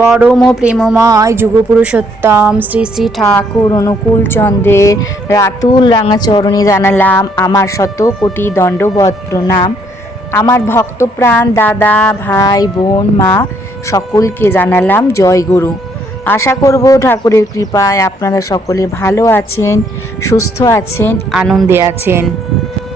পরম প্রেমময় যুগপুরুষোত্তম শ্রী শ্রী ঠাকুর অনুকূল চন্দ্রের রাতুল রাঙা চরণে জানালাম আমার শত কোটি দণ্ডবৎ প্রণাম। আমার ভক্তপ্রাণ দাদা, ভাই, বোন, মা সকলকে জানালাম জয় গুরু। আশা করব ঠাকুরের কৃপায় আপনারা সকলে ভালো আছেন, সুস্থ আছেন, আনন্দে আছেন।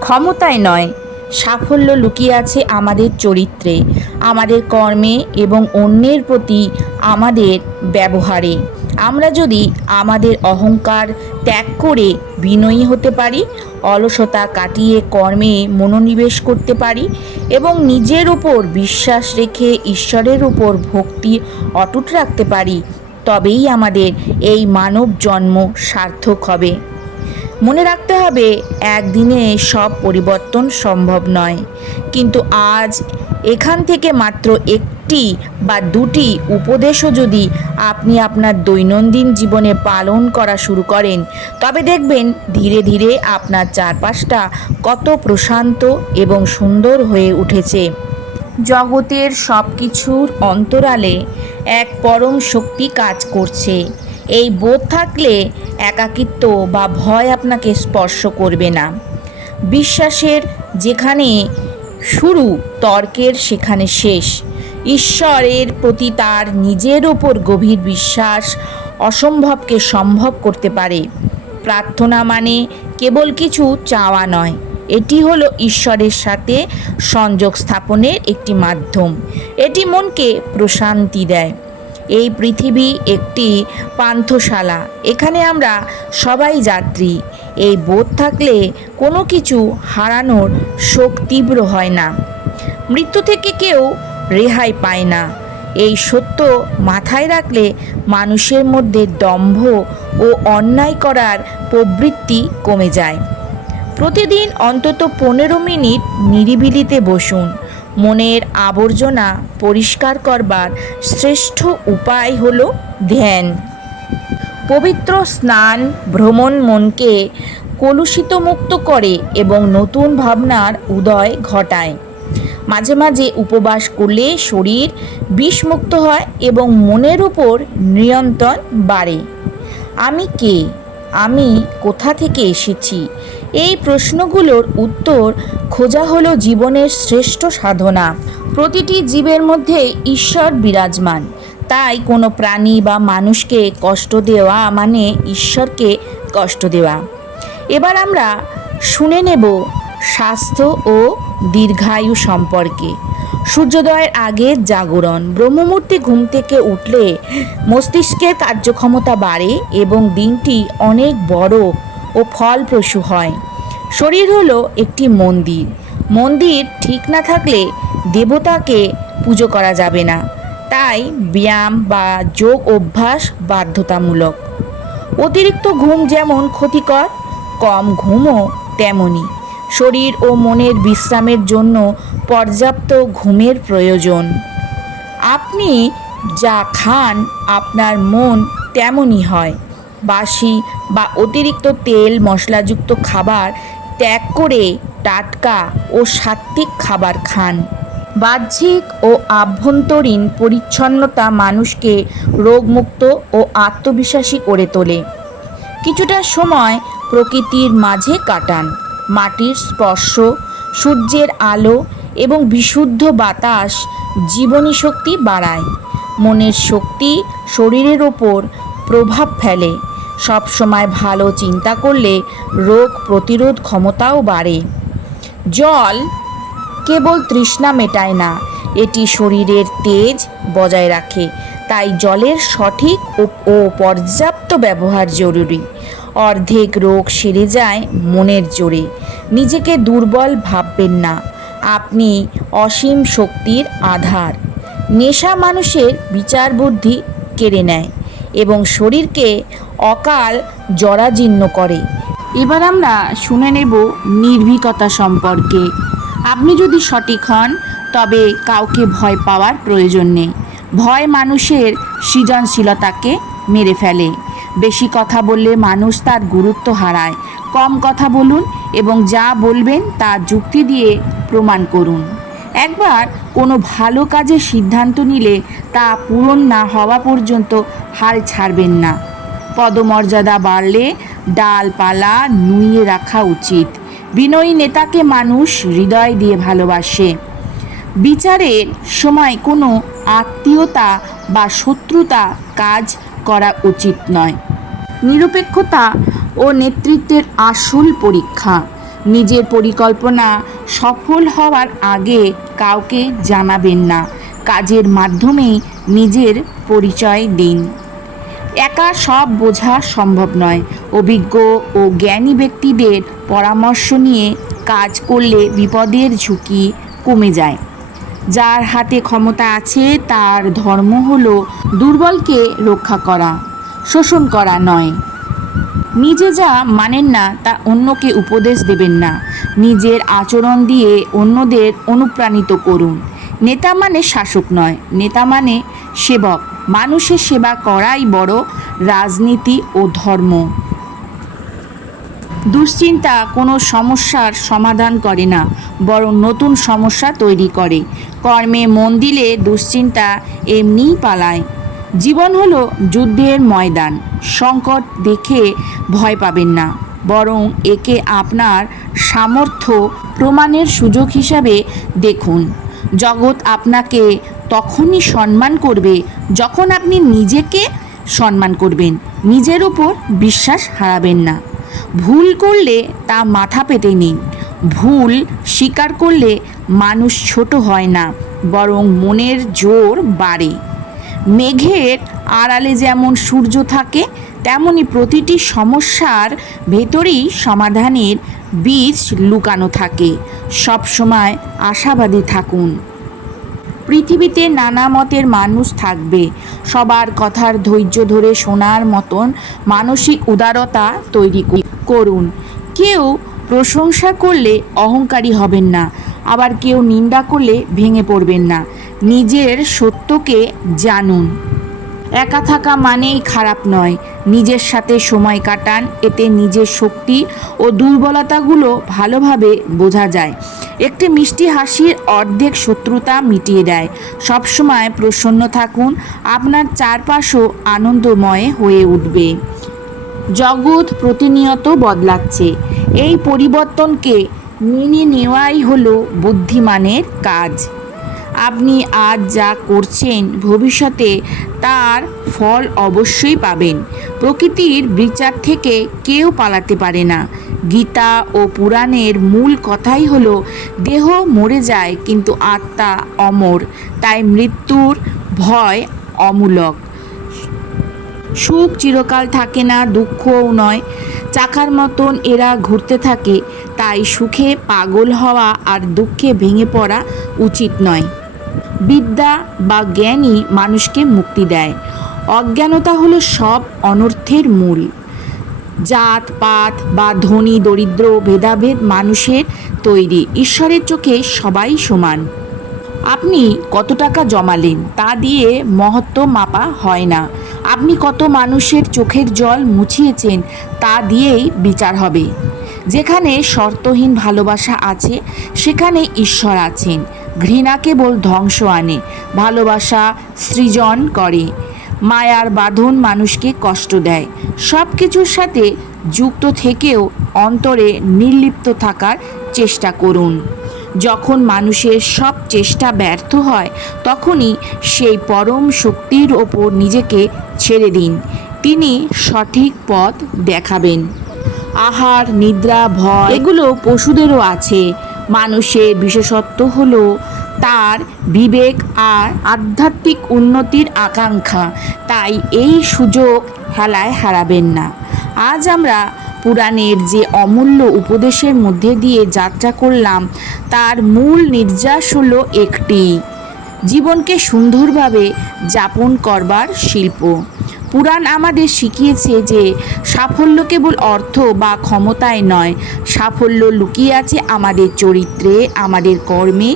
ক্ষমতায় নয়, সাফল্য লুকিয়ে আছে আমাদের চরিত্রে, আমাদের কর্মে এবং অন্যের প্রতি আমাদের ব্যবহারে। আমরা যদি আমাদের অহংকার ত্যাগ করে বিনয়ী হতে পারি, অলসতা কাটিয়ে কর্মে মনোনিবেশ করতে পারি এবং নিজের উপর বিশ্বাস রেখে ঈশ্বরের উপর ভক্তি অটুট রাখতে পারি, তবেই আমাদের এই মানব জন্ম সার্থক হবে। মনে রাখতে হবে, একদিনে সব পরিবর্তন সম্ভব নয়, কিন্তু আজ এখান থেকে মাত্র একটি বা দুটি উপদেশও যদি আপনি আপনার দৈনন্দিন জীবনে পালন করা শুরু করেন, তবে দেখবেন ধীরে ধীরে আপনার চারপাশটা কত প্রশান্ত এবং সুন্দর হয়ে উঠেছে। জগতের সব কিছুর অন্তরালে এক পরম শক্তি কাজ করছে। এই বোধ থাকলে একাকিত্ব বা ভয় আপনাকে স্পর্শ করবে না। বিশ্বাসের যেখানে শুরু, তর্কের সেখানে শেষ। ঈশ্বরের প্রতি তার নিজের ওপর গভীর বিশ্বাস অসম্ভবকে সম্ভব করতে পারে। প্রার্থনা মানে কেবল কিছু চাওয়া নয়, এটি হলো ঈশ্বরের সাথে সংযোগ স্থাপনের একটি মাধ্যম। এটি মনকে প্রশান্তি দেয়। এই পৃথিবী একটি পান্থশালা, এখানে আমরা সবাই যাত্রী। এই বোধ থাকলে কোনো কিছু হারানোর শোক তীব্র হয় না। মৃত্যু থেকে কেউ রেহাই পায় না। এই সত্য মাথায় রাখলে মানুষের মধ্যে দম্ভ ও অন্যায় করার প্রবৃত্তি কমে যায়। প্রতিদিন অন্তত 15 মিনিট নিরিবিলিতে বসুন। মনের আবর্জনা পরিষ্কার করবার শ্রেষ্ঠ উপায় হল ধ্যান। পবিত্র স্নান ভ্রমণ মনকে কলুষিত মুক্ত করে এবং নতুন ভাবনার উদয় ঘটায়। মাঝে মাঝে উপবাস করলে শরীর বিষমুক্ত হয় এবং মনের উপর নিয়ন্ত্রণ বাড়ে। আমি কে? আমি কোথা থেকে এসেছি? এই প্রশ্নগুলোর উত্তর খোঁজা হলো জীবনের শ্রেষ্ঠ সাধনা। প্রতিটি জীবের মধ্যে ঈশ্বর বিরাজমান, তাই কোনো প্রাণী বা মানুষকে কষ্ট দেওয়া মানে ঈশ্বরকে কষ্ট দেওয়া। এবার আমরা শুনে নেব স্বাস্থ্য ও দীর্ঘায়ু সম্পর্কে। সূর্যোদয়ের আগে জাগরণ। ব্রহ্মমুহূর্তে ঘুম থেকে উঠলে মস্তিষ্কের কার্যক্ষমতা বাড়ে এবং দিনটি অনেক বড় ও ফলপ্রসূ হয়। শরীর হলো একটি মন্দির। মন্দির ঠিক না থাকলে দেবতাকে পুজো করা যাবে না। তাই ব্যায়াম বা যোগ অভ্যাস বাধ্যতামূলক। অতিরিক্ত ঘুম যেমন ক্ষতিকর, কম ঘুমও তেমনই। শরীর ও মনের বিশ্রামের জন্য পর্যাপ্ত ঘুমের প্রয়োজন। আপনি যা খান আপনার মন তেমনই হয়। বাসি বা অতিরিক্ত তেল মশলাযুক্ত খাবার ত্যাগ করে টাটকা ও সাত্ত্বিক খাবার খান। বাহ্যিক ও আভ্যন্তরীণ পরিচ্ছন্নতা মানুষকে রোগমুক্ত ও আত্মবিশ্বাসী করে তোলে। কিছুটা সময় প্রকৃতির মাঝে কাটান। মাটির স্পর্শ, সূর্যের আলো এবং বিশুদ্ধ বাতাস জীবনী শক্তি বাড়ায়। মনের শক্তি শরীরের ওপর প্রভাব ফেলে। সব সময় ভালো চিন্তা করলে রোগ প্রতিরোধ ক্ষমতাও বাড়ে। জল কেবল তৃষ্ণা মেটায় না, এটি শরীরের তেজ বজায় রাখে। তাই জলের সঠিক ও পর্যাপ্ত ব্যবহার জরুরি। অর্ধেক রোগ সেরে যায় মনের জোরে। নিজেকে দুর্বল ভাববেন না, আপনি অসীম শক্তির আধার। নেশা মানুষের বিচার বুদ্ধি কেড়ে নেয় এবং শরীরকে অকাল জরাজীর্ণ করে। এবার আমরা শুনে নেব নির্ভীকতা সম্পর্কে। আপনি যদি সঠিক হন তবে কাউকে ভয় পাওয়ার প্রয়োজন নেই। ভয় মানুষের সৃজনশীলতাকে মেরে ফেলে। বেশি কথা বললে মানুষ তার গুরুত্ব হারায়। কম কথা বলুন এবং যা বলবেন তা যুক্তি দিয়ে প্রমাণ করুন। একবার কোনো ভালো কাজের সিদ্ধান্ত নিলে তা পূরণ না হওয়া পর্যন্ত হাল ছাড়বেন না। পদমর্যাদা বাড়লে ডালপালা নুইয়ে রাখা উচিত। বিনয়ী নেতাকে মানুষ হৃদয় দিয়ে ভালোবাসে। বিচারের সময় কোনো আত্মীয়তা বা শত্রুতা কাজ করা উচিত নয়। নিরপেক্ষতা ও নেতৃত্বের আসল পরীক্ষা। নিজের পরিকল্পনা সফল হওয়ার আগে কাউকে জানাবেন না। কাজের মাধ্যমে নিজের পরিচয় দিন। একা সব বোঝা সম্ভব নয়। অভিজ্ঞ ও জ্ঞানী ব্যক্তিদের পরামর্শ নিয়ে কাজ করলে বিপদের ঝুঁকি কমে যায়। যার হাতে ক্ষমতা আছে তার ধর্ম হলো দুর্বলকে রক্ষা করা, শোষণ করা নয়। নিজে যা মানেন না তা অন্যকে উপদেশ দেবেন না। নিজের আচরণ দিয়ে অন্যদের অনুপ্রাণিত করুন। নেতা মানে শাসক নয়, নেতা মানে সেবক। মানুষের সেবা করাই বড় রাজনীতি ও ধর্ম। দুশ্চিন্তা কোনো সমস্যার সমাধান করে না, বরং নতুন সমস্যা তৈরি করে। কর্মে মন দিলে দুশ্চিন্তা এমনিই পালায়। জীবন হলো যুদ্ধের ময়দান। সংকট দেখে ভয় পাবেন না, বরং একে আপনার সামর্থ্য প্রমাণের সুযোগ হিসাবে দেখুন। জগৎ আপনাকে তখনই সম্মান করবে যখন আপনি নিজেকে সম্মান করবেন। নিজের উপর বিশ্বাস হারাবেন না। ভুল করলে তা মাথা পেতে নিন। ভুল স্বীকার করলে মানুষ ছোট হয় না, বরং মনের জোর বাড়ে। মেঘের আড়ালে যেমন সূর্য থাকে, তেমনি প্রতিটি সমস্যার ভেতরেই সমাধানের বীজ লুকানো থাকে। সবসময় আশাবাদী থাকুন। পৃথিবীতে নানা মতের মানুষ থাকবে। সবার কথার ধৈর্য ধরে শোনার মতন মানসিক উদারতা তৈরি করুন। কেউ প্রশংসা করলে অহংকারী হবেন না, আবার কেউ নিন্দা করলে ভেঙে পড়বেন না। নিজের সত্যকে জানুন। একা থাকা মানেই খারাপ নয়। নিজের সাথে সময় কাটান, এতে নিজের শক্তি ও দুর্বলতাগুলো ভালোভাবে বোঝা যায়। একটি মিষ্টি হাসির অর্ধেক শত্রুতা মিটিয়ে দেয়। সবসময় প্রসন্ন থাকুন, আপনার চারপাশও আনন্দময় হয়ে উঠবে। জগৎ প্রতিনিয়ত বদলাচ্ছে। এই পরিবর্তনকে মেনে নেওয়াই হলো বুদ্ধিমানের কাজ। আপনি আজ যা করছেন ভবিষ্যতে তার ফল অবশ্যই পাবেন। প্রকৃতির বিচার থেকে কেউ পালাতে পারে না। গীতা ও পুরাণের মূল কথাই হলো দেহ মরে যায় কিন্তু আত্মা অমর, তাই মৃত্যুর ভয় অমূলক। সুখ চিরকাল থাকে না, দুঃখও নয়। চাকার মতন এরা ঘুরতে থাকে, তাই সুখে পাগল হওয়া আর দুঃখে ভেঙে পড়া উচিত নয়। বিদ্যা বা জ্ঞানই মানুষকে মুক্তি দেয়। অজ্ঞানতা হলো সব অনর্থের মূল। জাত পাত বা ধনী দরিদ্র ভেদাভেদ মানুষের তৈরি। ঈশ্বরের চোখে সবাই সমান। আপনি কত টাকা জমালেন তা দিয়ে মহত্ব মাপা হয় না। আপনি কত মানুষের চোখের জল মুছিয়েছেন তা দিয়েই বিচার হবে। যেখানে শর্তহীন ভালোবাসা আছে সেখানে ঈশ্বর আছেন। ঘৃণা কেবল ধ্বংস আনে, ভালোবাসা সৃজন করে। মায়ার বাঁধন মানুষকে কষ্ট দেয়। সব কিছুর সাথে যুক্ত থেকেও অন্তরে নির্লিপ্ত থাকার চেষ্টা করুন। যখন মানুষের সব চেষ্টা ব্যর্থ হয় তখনই সেই পরম শক্তির ওপর নিজেকে ছেড়ে দিন। তিনি সঠিক পথ দেখাবেন। আহার, নিদ্রা, ভয় এগুলো পশুদেরও আছে। মানুষের বিশেষত্ব হলো তার বিবেক আর আধ্যাত্মিক উন্নতির আকাঙ্ক্ষা। তাই এই সুযোগ হেলায় হারাবেন না। আজ আমরা পুরাণের যে অমূল্য উপদেশের মধ্যে দিয়ে যাত্রা করলাম তার মূল নির্যাস হলো একটি: জীবনকে সুন্দরভাবে যাপন করবার শিল্প। পুরাণ আমাদের শিখিয়েছে যে সাফল্য কেবল অর্থ বা ক্ষমতায় নয়, সাফল্য লুকিয়ে আছে আমাদের চরিত্রে, আমাদের কর্মে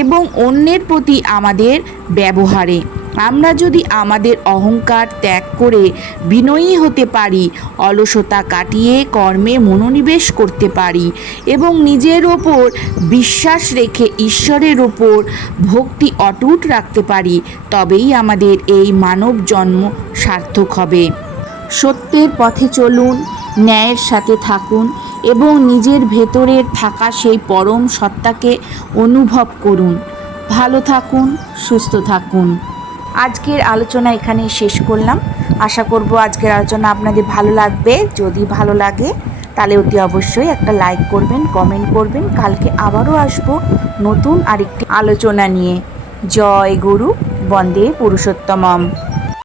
এবং অন্যের প্রতি আমাদের ব্যবহারে। আমরা যদি আমাদের অহংকার ত্যাগ করে বিনয়ী হতে পারি, অলসতা কাটিয়ে কর্মে মনোনিবেশ করতে পারি এবং নিজের ওপর বিশ্বাস রেখে ঈশ্বরের ওপর ভক্তি অটুট রাখতে পারি, তবেই আমাদের এই মানব জন্ম সার্থক হবে। সত্যের পথে চলুন, ন্যায়ের সাথে থাকুন এবং নিজের ভেতরের থাকা সেই পরম সত্তাকে অনুভব করুন। ভালো থাকুন, সুস্থ থাকুন। আজকের আলোচনা এখানেই শেষ করলাম। আশা করব আজকের আলোচনা আপনাদের ভালো লাগবে। যদি ভালো লাগে তাহলে অতি অবশ্যই একটা লাইক করবেন, কমেন্ট করবেন। কালকে আবারও আসবো নতুন আরেকটি আলোচনা নিয়ে। জয় গুরু, বন্দে পুরুষোত্তমম।